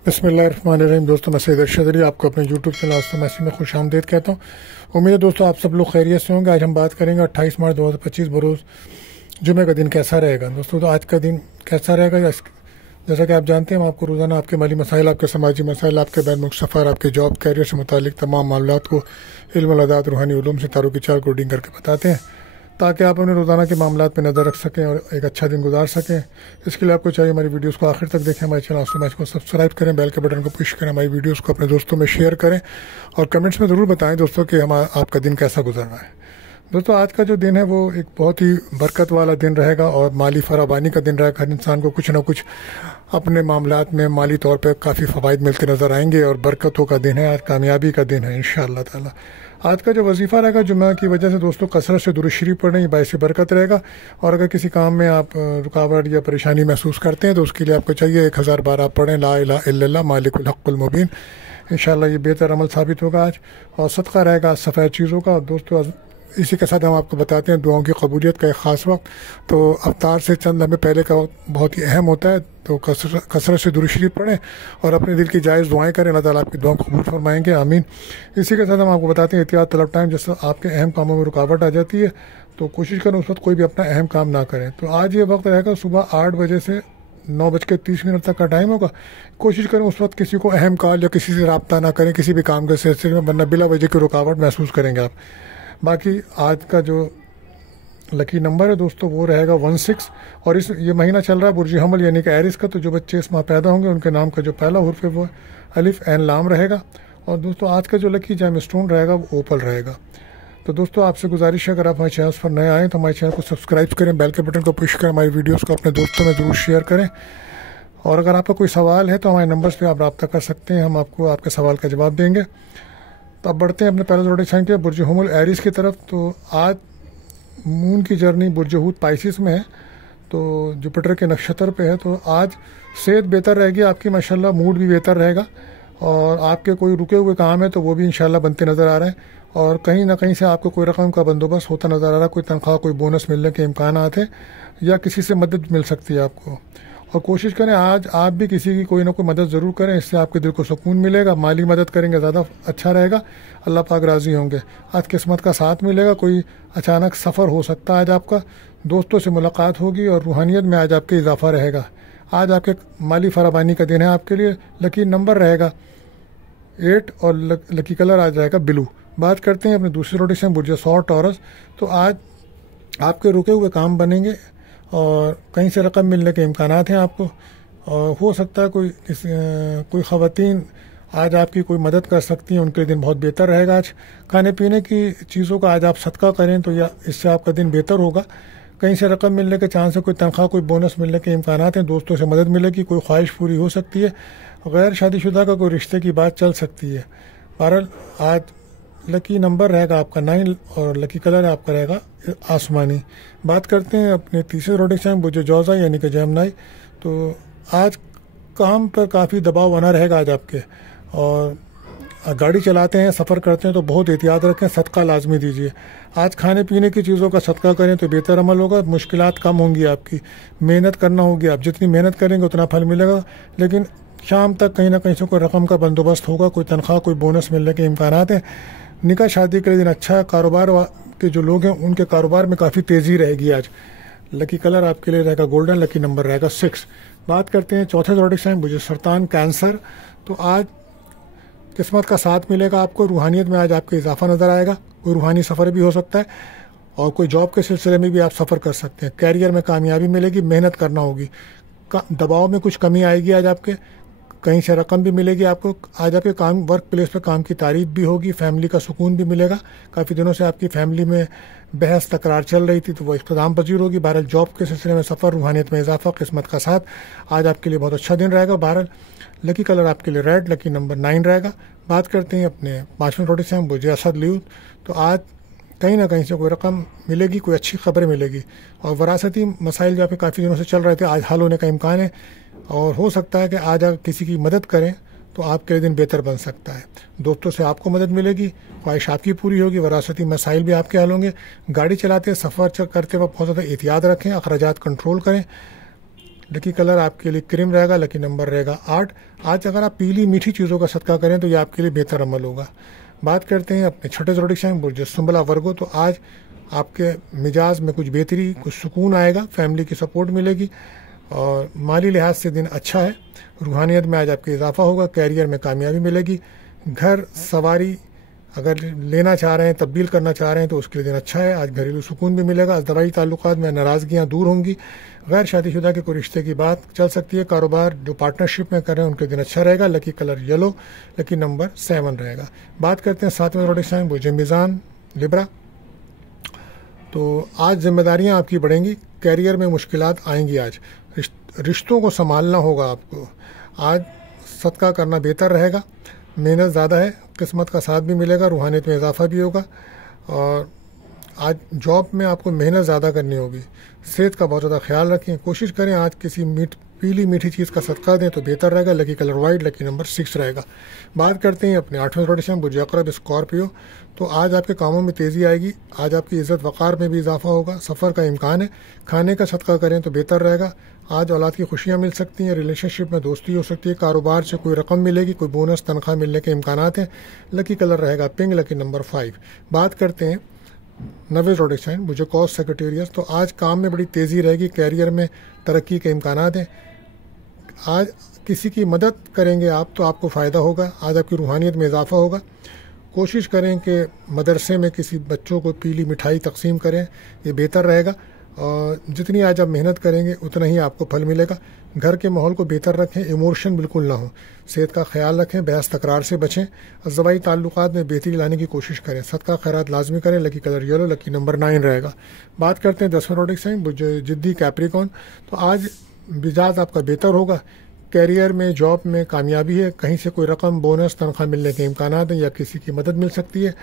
बिस्मिल्लाहिर्रहमानिर्रहीम। दोस्तों, मैं सैयद अरशद अली आपको अपने यूट्यूब चैनल आस्था मैसी में खुश आमदीद कहता हूँ। उम्मीद है दोस्तों आप सब लोग खैरियत से होंगे। आज हम बात करेंगे 28 मार्च 2025 बरोज़ जुमे का दिन कैसा रहेगा। दोस्तों, तो आज का दिन कैसा रहेगा, जैसा कि आप जानते हैं हम आपको रोज़ाना आपके माली मसाइल, आपके समाजी मसाइल, आपके बैन मुल्क सफ़र, आपके जॉब कैरियर से मुतालिक तमाम मामलात को इल्म अदात रूहानी उलूम से तारुकी चार कोडिंग करके बताते हैं, ताकि आप अपने रोज़ाना के मामलात पर नज़र रख सकें और एक अच्छा दिन गुजार सकें। इसके लिए आपको चाहिए हमारी वीडियोस को आखिर तक देखें, हमारे चैनल आस्था मैसी को सब्सक्राइब करें, बेल के बटन को पुश करें, हमारी वीडियोस को अपने दोस्तों में शेयर करें और कमेंट्स में ज़रूर बताएं दोस्तों कि आपका दिन कैसा गुजर रहा है। दोस्तों, आज का जो दिन है वो एक बहुत ही बरकत वाला दिन रहेगा और माली फराबानी का दिन रहेगा। हर इंसान को कुछ ना कुछ अपने मामलात में माली तौर पर काफ़ी फ़वाइद मिलते नज़र आएंगे और बरकतों का दिन है, आज कामयाबी का दिन है इंशाअल्लाह ताला। आज का जो वजीफ़ा रहेगा जुम्मा की वजह से दोस्तों कसरत से दुरूद शरीफ पढ़ने बायस बरकत रहेगा। और अगर किसी काम में आप रुकावट या परेशानी महसूस करते हैं तो उसके लिए आपको चाहिए 1000 बार आप पढ़ें ला इलाहा इल्लल्लाह मालिकुल हक़्क़ुल मुबीन। इंशाअल्लाह ये बेहतर अमल साबित होगा आज। और सदका रहेगा सफ़ेद चीज़ों का। दोस्तों, इसी के साथ हम आपको बताते हैं दुआओं की कबूलियत का एक ख़ास वक्त तो अफ्तार से चंद लम्हे पहले का वक्त बहुत ही अहम होता है। तो कसरत से दुरूद शरीफ पढ़ें और अपने दिल की जायज़ दुआएं करें, अल्लाह ताला आपकी दुआओं को कबूल फरमाएंगे, आमीन। इसी के साथ हम आपको बताते हैं एहतियात तलब टाइम, जैसे आपके अहम कामों में रुकावट आ जाती है तो कोशिश करें उस वक्त कोई भी अपना अहम काम ना करें। तो आज ये वक्त रहेगा सुबह 8 बजे से 9:30 तक का टाइम होगा। कोशिश करें उस वक्त किसी को अहम कॉल या किसी से रब्ता ना करें किसी भी काम के सिलसिले में, वरना बिला वजह की रुकावट महसूस करेंगे आप। बाकी आज का जो लकी नंबर है दोस्तों वो रहेगा 16 और ये महीना चल रहा है बुर्ज हमल यानी कि एरिस का। तो जो बच्चे इस माह पैदा होंगे उनके नाम का जो पहला हुर्फ है वो अलिफ एन लाम रहेगा। और दोस्तों, आज का जो लकी जैम स्टोन रहेगा वो ओपल रहेगा। तो दोस्तों, आपसे गुजारिश है अगर आप हमारे चैनल पर नए आएँ तो हमारे चैनल को सब्सक्राइब करें, बेल के बटन को पुश करें, हमारी वीडियोज़ को अपने दोस्तों में ज़रूर शेयर करें। और अगर आपका कोई सवाल है तो हमारे नंबर्स पर आप रब्ता कर सकते हैं, हम आपको आपके सवाल का जवाब देंगे। तो अब बढ़ते हैं अपने पहले रोटेशन के बुर्ज हमल एरिस की तरफ। तो आज मून की जर्नी बुर्ज हूत पाइसिस में है, तो जुपिटर के नक्षत्र पे है। तो आज सेहत बेहतर रहेगी आपकी माशाल्लाह, मूड भी बेहतर रहेगा और आपके कोई रुके हुए काम है तो वो भी इंशाल्लाह बनते नज़र आ रहे हैं। और कहीं ना कहीं से आपको कोई रकम का बंदोबस्त होता नज़र आ रहा है, कोई तनख्वाह कोई बोनस मिलने के इम्कान है या किसी से मदद मिल सकती है आपको। और कोशिश करें आज आप भी किसी की कोई ना कोई मदद ज़रूर करें, इससे आपके दिल को सुकून मिलेगा। माली मदद करेंगे ज़्यादा अच्छा रहेगा, अल्लाह पाक राज़ी होंगे। आज किस्मत का साथ मिलेगा, कोई अचानक सफ़र हो सकता है आज आपका, दोस्तों से मुलाकात होगी और रूहानियत में आज आपके इजाफा रहेगा। आज आपके माली फराबानी का दिन है आपके लिए। लकी नंबर रहेगा 8 और लकी कलर आज रहेगा ब्लू। बात करते हैं अपने दूसरी रोटेशन बुर्ज सौर टॉरस। तो आज आपके रुके हुए काम बनेंगे और कहीं से रकम मिलने के इम्कान हैं आपको। और हो सकता है कोई ख़वातीन आज आपकी कोई मदद कर सकती हैं, उनके दिन बहुत बेहतर रहेगा। आज खाने पीने की चीज़ों का आज आप सदका करें तो या इससे आपका दिन बेहतर होगा। कहीं से रकम मिलने के चांस है, कोई तनख्वाह कोई बोनस मिलने के इम्कान हैं, दोस्तों से मदद मिलेगी, कोई ख्वाहिश पूरी हो सकती है, गैर शादीशुदा का कोई रिश्ते की बात चल सकती है। बहरहाल आज लकी नंबर रहेगा आपका 9 और लकी कलर आपका रहेगा आसमानी। बात करते हैं अपने तीसरे रोटेशन बुर्ज जौज़ा यानी कि जेमिनी। तो आज काम पर काफ़ी दबाव बना रहेगा आज आपके, और गाड़ी चलाते हैं सफ़र करते हैं तो बहुत एहतियात रखें, सदका लाजमी दीजिए। आज खाने पीने की चीज़ों का सदका करें तो बेहतर अमल होगा, मुश्किलात कम होंगी आपकी, मेहनत करना होगी, आप जितनी मेहनत करेंगे उतना फल मिलेगा। लेकिन शाम तक कहीं ना कहीं से कोई रकम का बंदोबस्त होगा, कोई तनख्वाह कोई बोनस मिलने के इम्कान हैं। निकाह शादी के दिन अच्छा है, कारोबार के जो लोग हैं उनके कारोबार में काफ़ी तेज़ी रहेगी आज। लकी कलर आपके लिए रहेगा गोल्डन, लकी नंबर रहेगा 6। बात करते हैं चौथे रोटेशन मुझे सरतान कैंसर। तो आज किस्मत का साथ मिलेगा आपको, रूहानियत में आज आपका इजाफा नज़र आएगा, कोई रूहानी सफ़र भी हो सकता है और कोई जॉब के सिलसिले में भी आप सफ़र कर सकते हैं। कैरियर में कामयाबी मिलेगी, मेहनत करना होगी, दबाव में कुछ कमी आएगी आज आपके, कहीं से रकम भी मिलेगी आपको। आज आपके काम वर्क प्लेस पे काम की तारीफ भी होगी, फैमिली का सुकून भी मिलेगा। काफ़ी दिनों से आपकी फैमिली में बहस तकरार चल रही थी तो वो इख्तिताम पजीर होगी। बहरहाल जॉब के सिलसिले में सफ़र, रूहानियत में इजाफा, किस्मत का साथ, आज आपके लिए बहुत अच्छा दिन रहेगा। बहरहाल लकी कलर आपके लिए रेड, लकी नंबर 9 रहेगा। बात करते हैं अपने 5वें रोटेशन बुर्ज असद ल्यूत। तो आज कहीं ना कहीं से कोई रकम मिलेगी, कोई अच्छी खबरें मिलेगी और वरासती मसाइल जो आपके काफ़ी दिनों से चल रहे थे आज हल होने का इम्कान है। और हो सकता है कि आज अगर किसी की मदद करें तो आपके दिन बेहतर बन सकता है। दोस्तों से आपको मदद मिलेगी, ख्वाहिश आपकी पूरी होगी, वरासती मसाइल भी आपके हल होंगे। गाड़ी चलाते सफ़र करते वक्त बहुत ज़्यादा एहतियात रखें, अखराजात कंट्रोल करें। लकी कलर आपके लिए क्रीम रहेगा, लकी नंबर रहेगा 8। आज अगर आप पीली मीठी चीज़ों का सदका करें तो ये आपके लिए बेहतर अमल होगा। बात करते हैं अपने छठे ज़ोडिक साइन बुर्ज सुंबला वर्गो। तो आज आपके मिजाज में कुछ बेहतरी, कुछ सुकून आएगा, फैमिली की सपोर्ट मिलेगी और माली लिहाज से दिन अच्छा है। रूहानियत में आज आपके इजाफा होगा, कैरियर में कामयाबी मिलेगी। घर सवारी अगर लेना चाह रहे हैं, तब्दील करना चाह रहे हैं तो उसके लिए दिन अच्छा है। आज घरेलू सुकून भी मिलेगा। दवाई ताल्लुकात में नाराज़गियाँ दूर होंगी। गैर शादीशुदा के कोई रिश्ते की बात चल सकती है। कारोबार जो पार्टनरशिप में कर रहे हैं उनके दिन अच्छा रहेगा। Lucky colour yellow, lucky number 7 रहेगा। बात करते हैं 7वें ज़ोडिक साइन बुर्ज मीज़ान लिब्रा। तो आज जिम्मेदारियां आपकी बढ़ेंगी, कैरियर में मुश्किलात आएंगी। आज रिश्तों को संभालना होगा आपको। आज सदका करना बेहतर रहेगा। मेहनत ज़्यादा है, किस्मत का साथ भी मिलेगा, रूहानियत में इजाफा भी होगा। और आज जॉब में आपको मेहनत ज़्यादा करनी होगी। सेहत का बहुत ज़्यादा ख्याल रखें। कोशिश करें आज किसी पीली मीठी चीज़ का सदका दें तो बेहतर रहेगा। Lucky colour white, lucky number 6 रहेगा। बात करते हैं अपने 8वें ज़ोडिक साइन बुर्ज अक़रब स्कॉर्पियो। तो आज आपके कामों में तेज़ी आएगी। आज आपकी इज़्ज़त वक़ार में भी इजाफा होगा। सफ़र का इम्कान है। खाने का सदका करें तो बेहतर रहेगा। आज औलाद की खुशियाँ मिल सकती हैं। रिलेशनशिप में दोस्ती हो सकती है। कारोबार से कोई रकम मिलेगी, कोई बोनस तनख्वाह मिलने के इम्कानात हैं। लकी कलर रहेगा पिंक, लकी नंबर 5। बात करते हैं 9वें ज़ोडिक साइन बुर्ज कॉस सेक्रेटेरियस। तो आज काम में बड़ी तेज़ी रहेगी। कैरियर में तरक्की के इम्कानात हैं। आज किसी की मदद करेंगे आप तो आपको फ़ायदा होगा। आज आपकी रूहानियत में इजाफा होगा। कोशिश करें कि मदरसे में किसी बच्चों को पीली मिठाई तकसीम करें, ये बेहतर रहेगा। और जितनी आज आप मेहनत करेंगे उतना ही आपको फल मिलेगा। घर के माहौल को बेहतर रखें, इमोशन बिल्कुल ना हो। सेहत का ख्याल रखें, बहस तकरार से बचें। ज़वाई ताल्लुकात में बेहतरी लाने की कोशिश करें। सदका खैरात लाजमी करें। Lucky colour yellow, lucky number 9 रहेगा। बात करते हैं 10वें ज़ोडिक साइन बुर्ज जिद्दी कैप्रिकॉर्न। तो आज मिजाज आपका बेहतर होगा। कैरियर में, जॉब में कामयाबी है। कहीं से कोई रकम, बोनस, तनख्वाह मिलने के इम्कानात हैं या किसी की मदद मिल सकती है।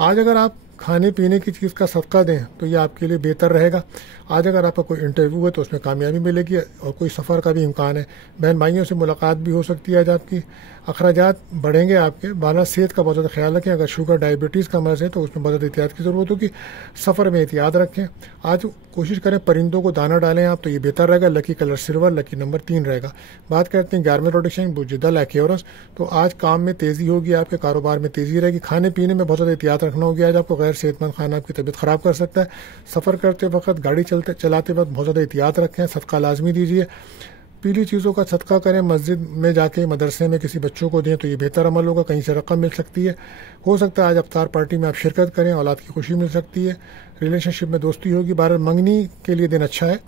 आज अगर आप खाने पीने की चीज़ का सदका दें तो ये आपके लिए बेहतर रहेगा। आज अगर आपका कोई इंटरव्यू है तो उसमें कामयाबी मिलेगी और कोई सफ़र का भी इम्कान है। बहन भाइयों से मुलाकात भी हो सकती है। आज आपकी अखराजात बढ़ेंगे आपके। बाला सेहत का बहुत ज़्यादा ख्याल रखें। अगर शुगर, डायबिटीज़ का मर्ज़ है तो उसमें बहुत ज़्यादा एहतियात की ज़रूरत होगी। सफ़र में एहतियात रखें। आज कोशिश करें परिंदों को दाना डालें आप तो ये बेहतर रहेगा। Lucky colour silver, lucky number 3 रहेगा। बात करते हैं 11वें ज़ोडिक साइन बुर्ज दल एक्वेरियस। तो आज काम में तेज़ी होगी, आपके कारोबार में तेज़ी रहेगी। खाने पीने में बहुत ज़्यादा एहतियात रखना होगी। आज आपको गैर सेहतमंद खाना आपकी तबीयत ख़राब कर सकता है। सफ़र करते वक्त, गाड़ी चलाते वक्त बहुत ज़्यादा एहतियात रखें। सदका लाजमी दीजिए। पीली चीज़ों का सदका करें। मस्जिद में जाके, मदरसे में किसी बच्चों को दें तो ये बेहतर अमल होगा। कहीं से रकम मिल सकती है। हो सकता है आज अफ्तार पार्टी में आप शिरकत करें, औलाद की खुशी मिल सकती है। रिलेशनशिप में दोस्ती होगी। बहरहाल मंगनी के लिए दिन अच्छा है।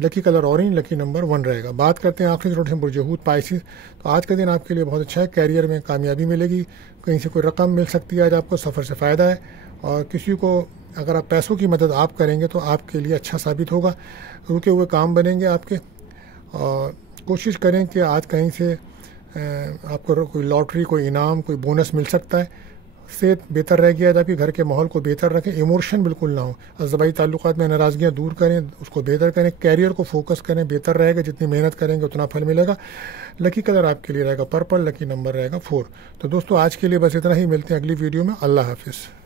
Lucky colour orange, lucky number 1 रहेगा। बात करते हैं आखिरी ज़ोडिक साइन बुर्ज हूत पाइसिस। तो आज का दिन आपके लिए बहुत अच्छा है। कैरियर में कामयाबी मिलेगी। कहीं से कोई रकम मिल सकती है। आज आपको सफ़र से फ़ायदा है। और किसी को अगर आप पैसों की मदद आप करेंगे तो आपके लिए अच्छा साबित होगा। रुके हुए काम बनेंगे आपके। और कोशिश करें कि आज कहीं से आपको कोई लॉटरी, कोई इनाम, कोई बोनस मिल सकता है। सेहत बेहतर रहेगी। आज आपके घर के माहौल को बेहतर रखें। इमोशन बिल्कुल ना हो। ज़वाई ताल्लुकात में नाराज़गियाँ दूर करें, उसको बेहतर करें। कैरियर को फोकस करें, बेहतर रहेगा। जितनी मेहनत करेंगे उतना फल मिलेगा। लकी कलर आपके लिए रहेगा पर्पल, लकी नंबर रहेगा 4। तो दोस्तों आज के लिए बस इतना ही। मिलते हैं अगली वीडियो में। अल्लाह हाफिज़।